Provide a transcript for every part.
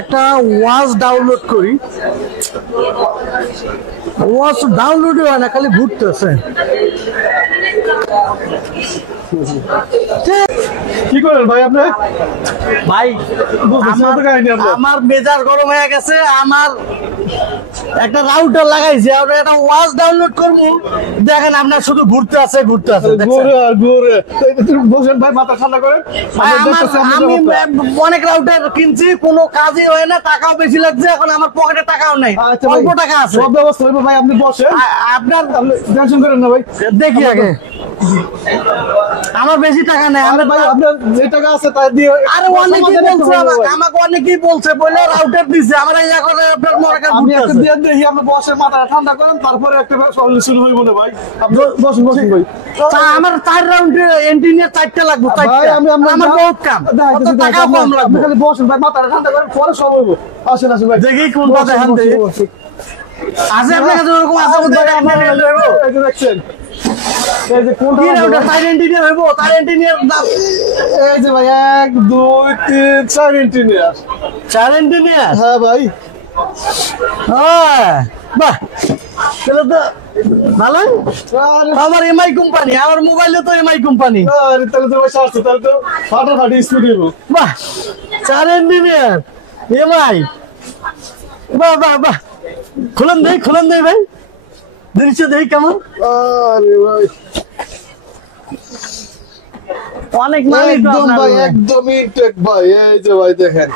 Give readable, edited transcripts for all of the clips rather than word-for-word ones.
একটা watch download করি, watch ডাউনলোডই হয় না, খালি ঘুরতেছে। কি করেন ভাই আপনি? ভাই আমার মেজাজ গরম হয়ে গেছে। আমার একটা রাউটার লাগাইছি, একটা ওয়াচ ডাউনলোড করবো, দেখেন আপনার শুধু ঘুরতে আছে ঘুরতে আছে। বসেন ভাই, মাথা ঠান্ডা করেন। আমি অনেক রাউটার কিনছি, কোনো কাজই হয় না, টাকাও বেশি লাগছে। এখন আমার পকেটে টাকাও নাই, অল্প টাকা আছে। সব ব্যবস্থা হইব ভাই, আপনি বসেন। আপনার টেনশন করেন না ভাই, দেখি আগে। আমার বেশি টাকা নেই। ভাই আপনার যে টাকা আছে তাই দিয়ে। আরে অনেকেই বলছে, আমাকে অনেকেই বলছে বলে রাউটার দিছে আমার। এই এখন আপনার মরকার আমি একটা দিয়ে দেখি, আপনি বসে মাথা ঠান্ডা করেন, তারপরে একটা সলিউশন হইব না ভাই। আপনি বসুন বসুন ভাই। আমার 4 রাউন্ডের এন্টিনিয়ার 4টা লাগবে। ভাই আমি আমার বহুত কাম, টাকা কম লাগবে। খালি বসুন ভাই, মাথা ঠান্ডা করেন, পরে সব হইব। আসেন আসেন ভাই, দেখি কোনটা দেখান দেই। আছে আপনার কাছে ওরকম আছে? এই যে দেখছেন, এই যে কোনটা রাউটার 4 এন্টিনিয়ার হইব? 4 এন্টিনিয়ার দাম এই যে ভাই 1 2 3 4 এন্টিনিয়ার। 4 এন্টিনিয়ার? হ্যাঁ ভাই। হ্যাঁ বাহ, তাহলে তো ভালোই। আমার এমআই কোম্পানি, আমার মোবাইলে তো এমআই কোম্পানি। আরে তাহলে তো ভাই সারছে, তাহলে তো ফাটাফাটি স্পিড হইব। বাহ, 4 এন্টিনিয়ার এমআই, বাহ বাহ বাহ। খুলেন দেই ভাই, দৃশ্য দেই কেমন। আরে ভাই অনেক মাল একদম ভাই, একদমই টেক ভাই। এই যে ভাই দেখেন,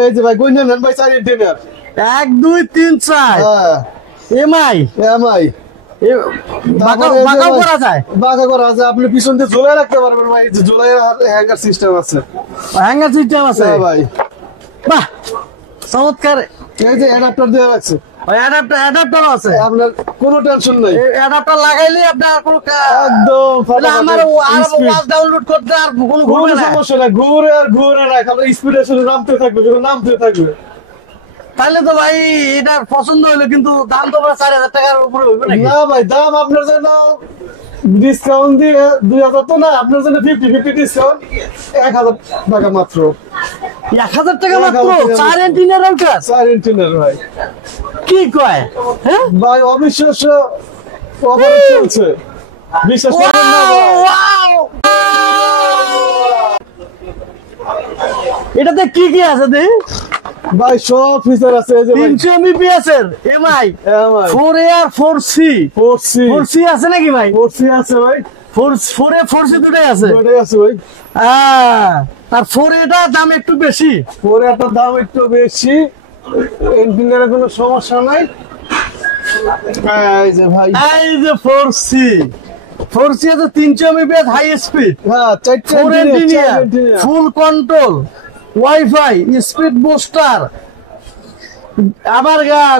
এই যে ভাই গুণ নেন ভাই 4 এন্টিনিয়ার। 1 2 3 4 হ্যাঁ এমআই। এমআই বাঁকা করা যায়? বাঁকা করা আছে, আপনি পিছন দিয়ে ঝুলাই রাখতে পারবেন ভাই। যে ঝুলাইয়ের হ্যাঙ্গার সিস্টেম আছে। হ্যাঙ্গার সিস্টেম আছে? হ্যাঁ ভাই। বাহ চমৎকার। এই যে অ্যাডাপ্টার দেওয়া আছে। অ্যাডাপ্টার আছে, আপনার কোনো টেনশন নাই। অ্যাডাপ্টার লাগাইলে আপনার কোনো একদম আমার ওয়াচ ডাউনলোড করতে আর কোনো ঘুরবে না। সমস্যা নাই, ঘুরে আর ঘুরে না, আপনার স্পিড আসলে নামতে থাকবে। তাহলে তো ভাই এটা পছন্দ হইলো, কিন্তু দাম তো 4000 টাকার উপরে হইবে নাকি? না ভাই, দাম আপনার জন্য ডিসকাউন্ট দিয়ে 2000 তো না, আপনার জন্য 50-50 ডিসকাউন্ট 1000 টাকা মাত্র। 1000 টাকা মাত্র? 4 এন্টিনিয়ার রাউটার? 4 এন্টিনিয়ার ভাই। কি কয়? হ্যাঁ ভাই অবিশ্বাস্য অফার চলছে, বিশ্বাস করেন না ভাই। এটাতে কি কি আছে দেই ভাই? সব ফিচার আছে। এই যে 300 Mbps এর এমআই 4A আর 4C 4C আছে নাকি ভাই? 4C আছে ভাই, 4A 4C দুটোই আছে? দুটোই আছে ভাই। আর 4A টা দাম একটু বেশি। 4A টার দাম একটু বেশি, এন্টিনিয়ারের কোনো সমস্যা নাই। এই যে ভাই, এই যে 4C আছে 300 Mbps হাই স্পিড। হ্যাঁ 4 এন্টিনিয়ার, full control, wifi, speed booster, আবার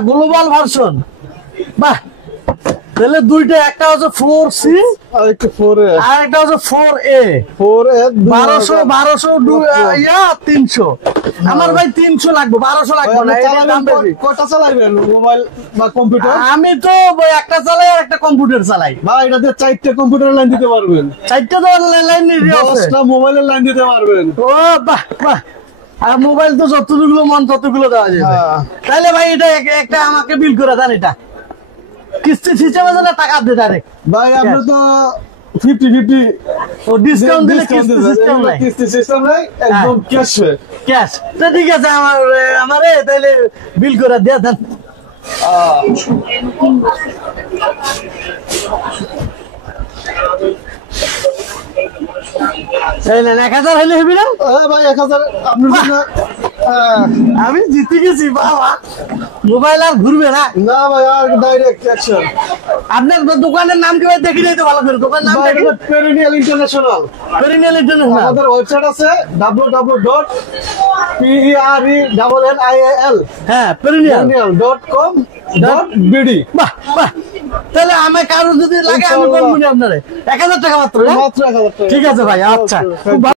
গ্লোবাল ভার্সন। বাহ, তাহলে দুইটা, একটা হচ্ছে 4C আর একটা 4A, আর একটা হচ্ছে 4A। 300। আমার ভাই 300 লাগবে, 1200 লাগবে না। এটা দাম বেশি। কয়টা চালাবেন মোবাইল বা কম্পিউটার? আমি তো একটা চালাই আর একটা কম্পিউটার চালাই ভাই। এটাতে 4টা কম্পিউটার লাইন দিতে পারবেন, 4টা তো লাইন আছে, 10টা মোবাইলের লাইন দিতে পারবেন। ও বাহ বাহ। আর মোবাইল তো যতগুলো মন ততগুলো দেওয়া যাবে। তাহলে ভাই এটা একটা আমাকে বিল করে দেন। এটা কিস্তি সিস্টেমে না টাকা দিয়ে ডাইরেক্ট? ভাই আমরা তো 50-50 ও ডিসকাউন্ট দিলে কিস্তি সিস্টেম নাই? কিস্তি সিস্টেম নাই, একদম ক্যাশ। তো ঠিক আছে, আমারে তাহলে বিল করে দিয়ে দেন। এই নেন 1000 হইলে হবি না? ভাই 1000 আপনার জন্য। আমি জিতে গেছি বাবা, মোবাইল আর ঘুরবে না। না ভাই, আর ডাইরেক্ট অ্যাকশন। আপনার দোকানের নাম কি ভাই? দেখি নাই তো ভালো করে। দোকানের নাম দেখি। Perennial International. Perennial International. আমাদের ওয়েবসাইট আছে www.perinial, হ্যাঁ perennial.com.bd। বাহ বাহ। তাহলে আমি কারো যদি লাগে আমি বলবো আপনারে 1000 টাকা মাত্র। মাত্র 1000 টাকা। ঠিক আছে ভাই, আচ্ছা।